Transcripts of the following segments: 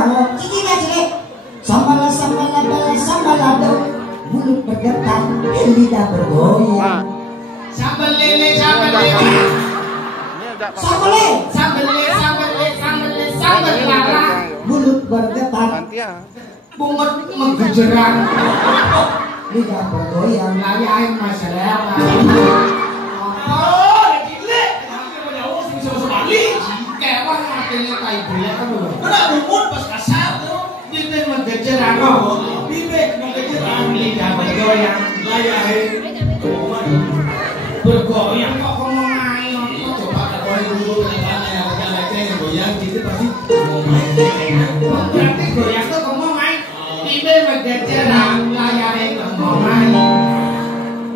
Cikinya jelek. Sambala sambala bala sambalado. Mulut bergetar, lidah bergoyang. Sambal lele, sambal lele. Sambale, Sambal lele, sambal lele, sambal lele, sambal lala. mulut bergetar, Bungut menggejerang. lidah bergoyang. Layain masalah. Oh, gile. Jauh sih bisa sekali. Kayak apa artinya kayak gila kan lo. Kena bungut pas kasar tuh. Bibir menggejerang. Bibir menggejerang. Lidah bergoyang. Layain. Bergoyang kok ngomong main. Coba tak dulu yang leceh yang goyang gitu pasti ngomong main. Berarti goyang tuh ngomong main. Bibir menggejerang. Layain ngomong main.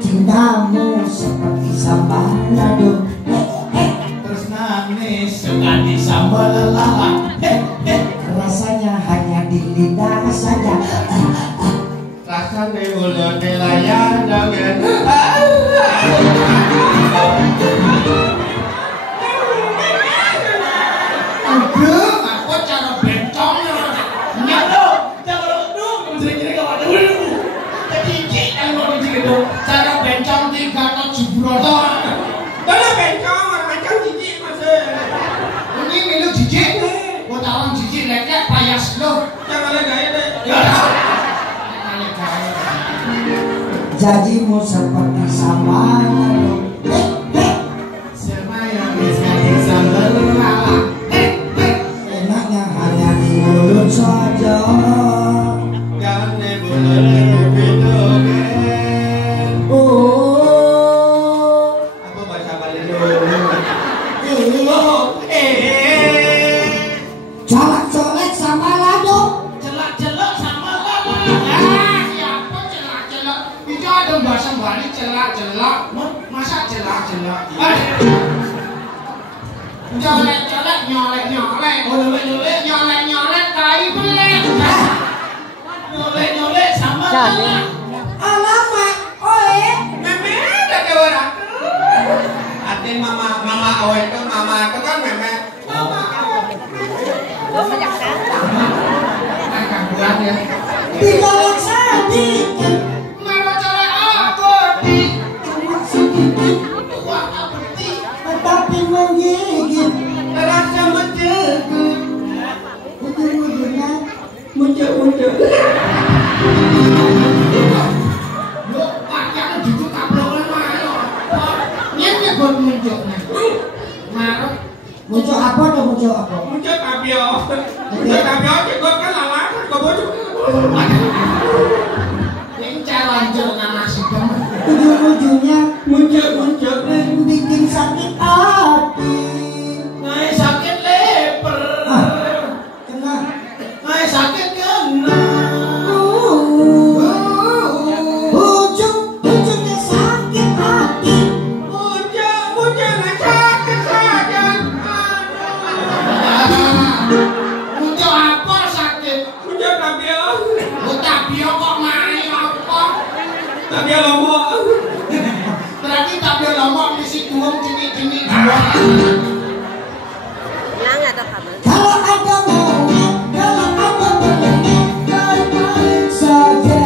Cintamu seperti sambalado. Terus nangis suka disambal lala. Rasanya hanya di lidah saja. Rasanya mulut nelayan dengan aduh, aku cara bencongnya nyalo, jangan aduh, sering-sering gak ada dulu jadi yang mau gitu cara bencong 3 atau jubroto karena bencong, orang bencong jijik masih ini milu jijik gua tahu jijik leknya payas lo jangan ada gaya deh Janjimu seperti sambalado. semayang bisa disambal lala Enaknya hanya di mulut saja. jangan boleh bidogen Oh, apa baca balik dulu colek-colek sambalado. celak-celak sama lala siapa celak-celak itu ada bahasa Bali celak-celak masa celak-celak colek-colek nyolek-nyolek nyolek-nyolek tai belek nyolek-nyolek sama lala Alamak, oe. meme udah kayak orang arti mama oe itu mama itu kan meme buat ya Dicolek sedikit, Melo colek aku di cuma sedikit, wah apa sih tetapi menggigit. rasa mencegut Ujung-ujungnya muncul-muncul. lo pakaian duduk kablongan mana nyet gue muncul marah Muncul apa tuh muncul apa? muncul kabio gue kan lalat gue bocor yang lanjut nama si temen Ujung-ujungnya muncul bikin sakit hati. naik sakit leper Kena. naik sakit kena Ujung-ujungnya sakit hati. muncul sakit saja muncul apa sakit muncul kabio kabio kok main apa kabio lombok berarti kabio lombok misi tuang cini dua Kalau ada maunya, kalau ada berniatnya, baik-baik saja.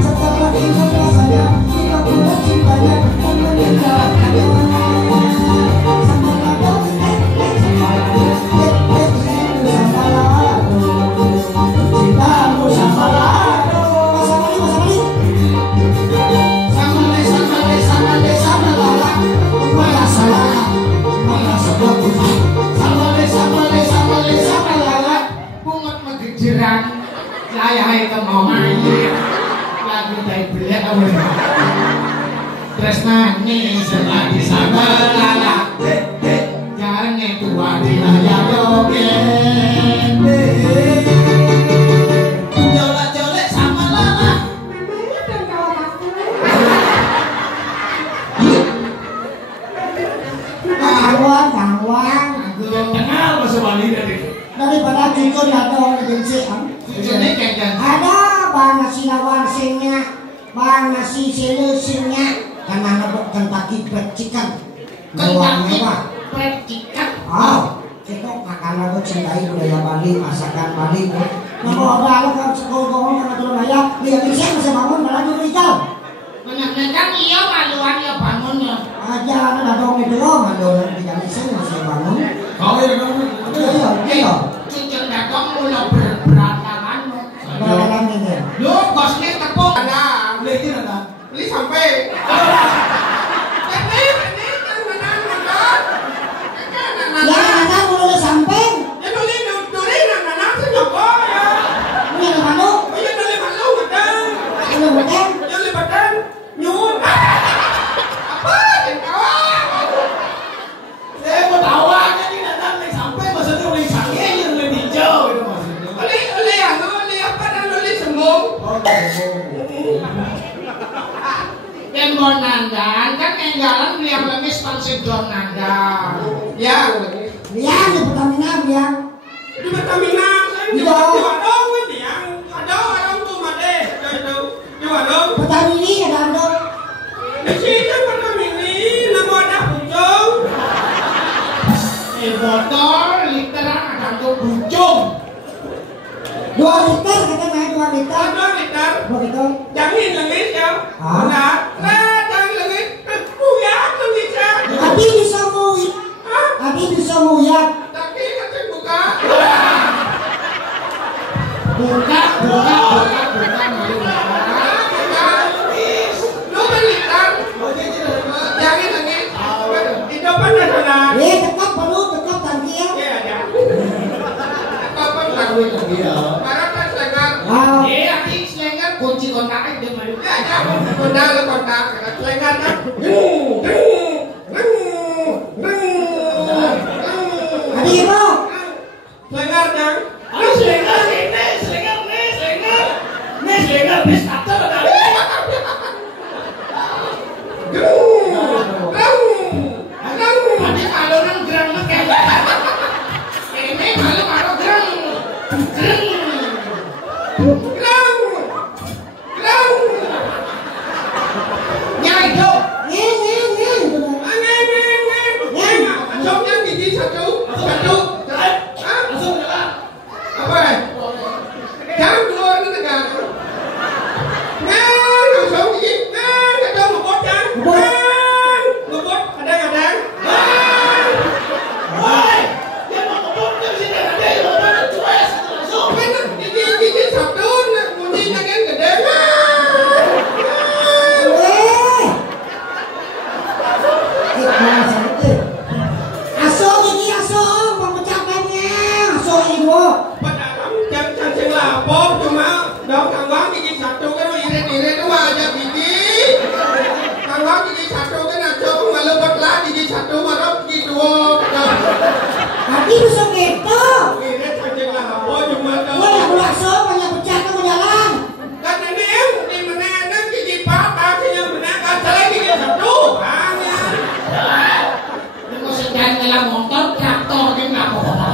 Setelah ingat rasanya, kita punya cintanya, dan meninggalkannya. Sambalado, sambalado, cintamu sambalado. Sambalala, malah salah, malah sebagus. Sambalala bungut menggejerang layai ke mamai lagu dari belia kamu terus nangis lagi sambalala jangan tua di layar dogen jolek-jolek sambalala Kawang. kenal bahasa Bali dari Daripada jujur atau ngejencian. ini kengkang Ada bang nasi lawar singnya, bang nasi selusingnya, karena nebuk Kentucky Fried Chicken. Bawang Kentucky mewah. Fried Chicken Oh, Cekok makan aku cintai budaya Bali, masakan Bali. Nggak ada kan sekolah karena turun ayah. Dia bisa masih bangun malah dulu ikan. Benar-benar iya maluan ya bangunnya. Aja ada dong itu loh, malu tidak bisa masih bangun. Oh iya kan? Iya. Cucuk datang mulai berantakan. Berantakan ini. Lu bosnya tepung. Ada, beli ada. Beli sampai. Ya, anak mulai samping. Ya duli nana senyoko ya. Ini malu. Ya duli malu betul. Ini bukan. Duli betul. Nyun. Apa? Kawan. Saya mau tawanya nih nana nih sampai maksudnya beli sange yang lebih hijau itu maksudnya. Uli apa dan uli sembung. Dan bon nandan kan enggalan yang lebih sponsor don nandan. Ya, Biang di Pertamina biang. di Pertamina di warung ini yang ada warung tuh made. Di warung. Pertamini ada ando. Di sini Pertamina nama ada pucung. Botol literan ada tuh buncung. 2 liter katanya 2 liter. Ada liter. 2 liter. Jamin lengit ya. Benar. Nah, jangan lengit. Buyat lengit ya. Abi bisa nguyat. Abi bisa nguyat. Tapi kata buka. Buka. Lu berlitar. Jangan lengit. Hidupan nasional. Tetap perlu tetap tangki ya. Ya ada. Kapan lagu dia? Para pas lengar. Nanti selenger kunci kontaknya dia malu. Ya ada. Kontak. Lengar kan. Abi ibu. Lengar kan. Selenger bis kata ada. Nanti kalau nang gerang kayak ini kalau gerang. Nyai dong. Abi bisa gitu. Banyak bakso, banyak pecah kamu jalan. Mau sedang dalam motor traktor kan nggak apa-apa.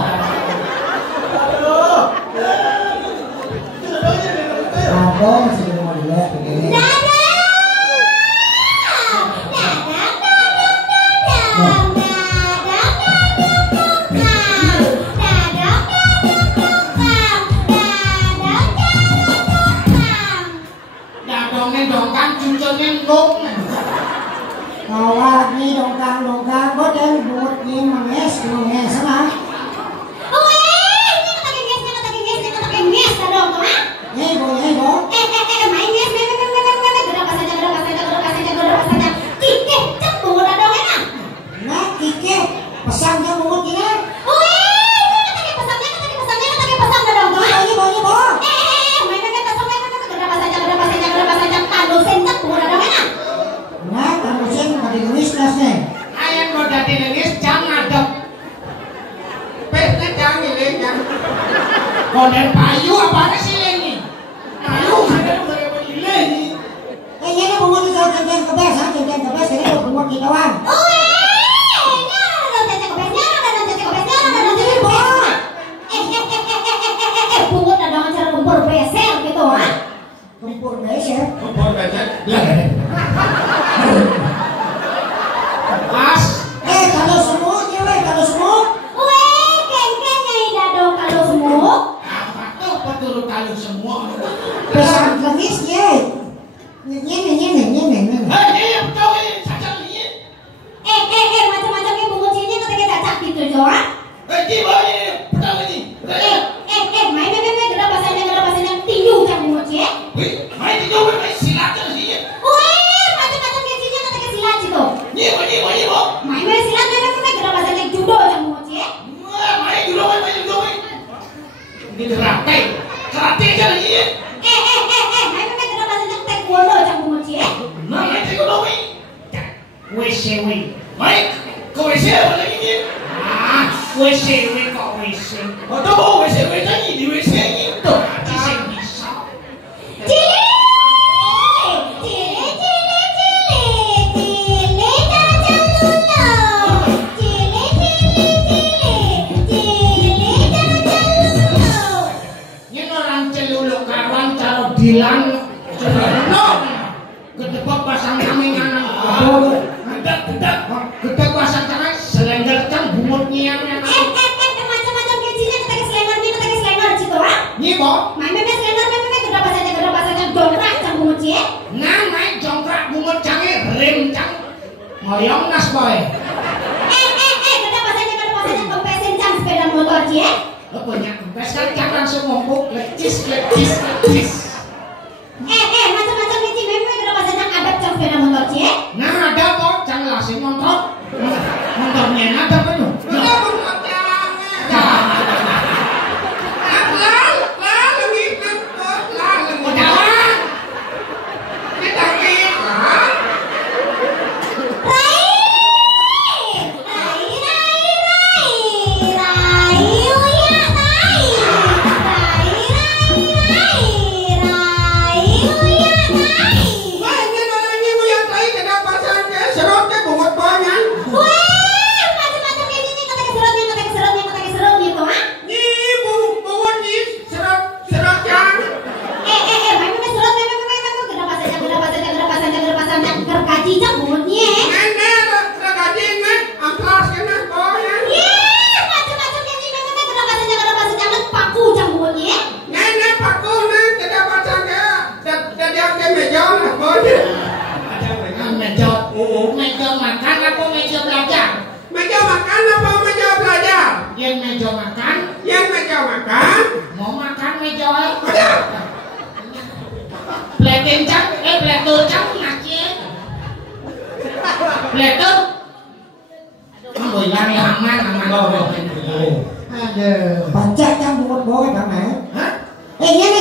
Abang masih mau dilihat begini. Dongkang cuncungnya ngok. Kawat nih dongkang, kau dan buat nih menges sana. Hebo. Nah, Kike, pesannya mungut gini. Nah, tamusin tadi genis nasnya. Ayam mau jadi lengis jangan ngadep. Pesnya jangan ini. Konen payu apa sih ini? Payu ada yang ini. Ini bungut itu jangan kebes, ini bungut kita wan. Kumpul beser. Mas, Kalau semut, kalau semut. nangis ye. Nyene. Hei, kau ini cacat ini. Macam-macamnya bungut sini ketika cacat gitu doang. Di bawah ini, pedang ini. Main gerak bahasanya tinju kan bungut sih. Wih, main tinju, main silat terus ini. Wih, macam-macam sini ketika silat gitu. Main silat, gerak bahasanya judo kan bungut sih. Main judo. Ini karate aja ini. Main gerak bahasanya taekwondo kan bungut sih. Main taekwondo ini. WC. Main ke WC apa lagi ini? WC kok WC. Oh, tuh WC tadi di WC itu. Bisa. Dilan gedebak pasang kami nganang gedebak pasang tangan selenggar kan bumutnya Macam-macam gajinya ketika selenggar gitu ah. nyibo Main selenggar gerak bahasanya dongkrak kan bungut sih. main jongkrak bumut canggih rem cang ngoyong nas boy Gerak bahasanya kempesin cang sepeda motor sih. lo punya kempes kan cang langsung ngompuk lecis Macam-macam gaji memang gerak bahasanya adat cang sepeda motor sih. nah ada kok cang langsung motornya ada kan tuh meja makan apa meja belajar? Meja makan apa meja belajar? Yang meja makan? Yang meja makan? Mau makan meja? Pletin cang, pletur cang nasi. Pletur? Aduh, yang aman. Aduh. Baca cang bungut boy kan Hah? Nyene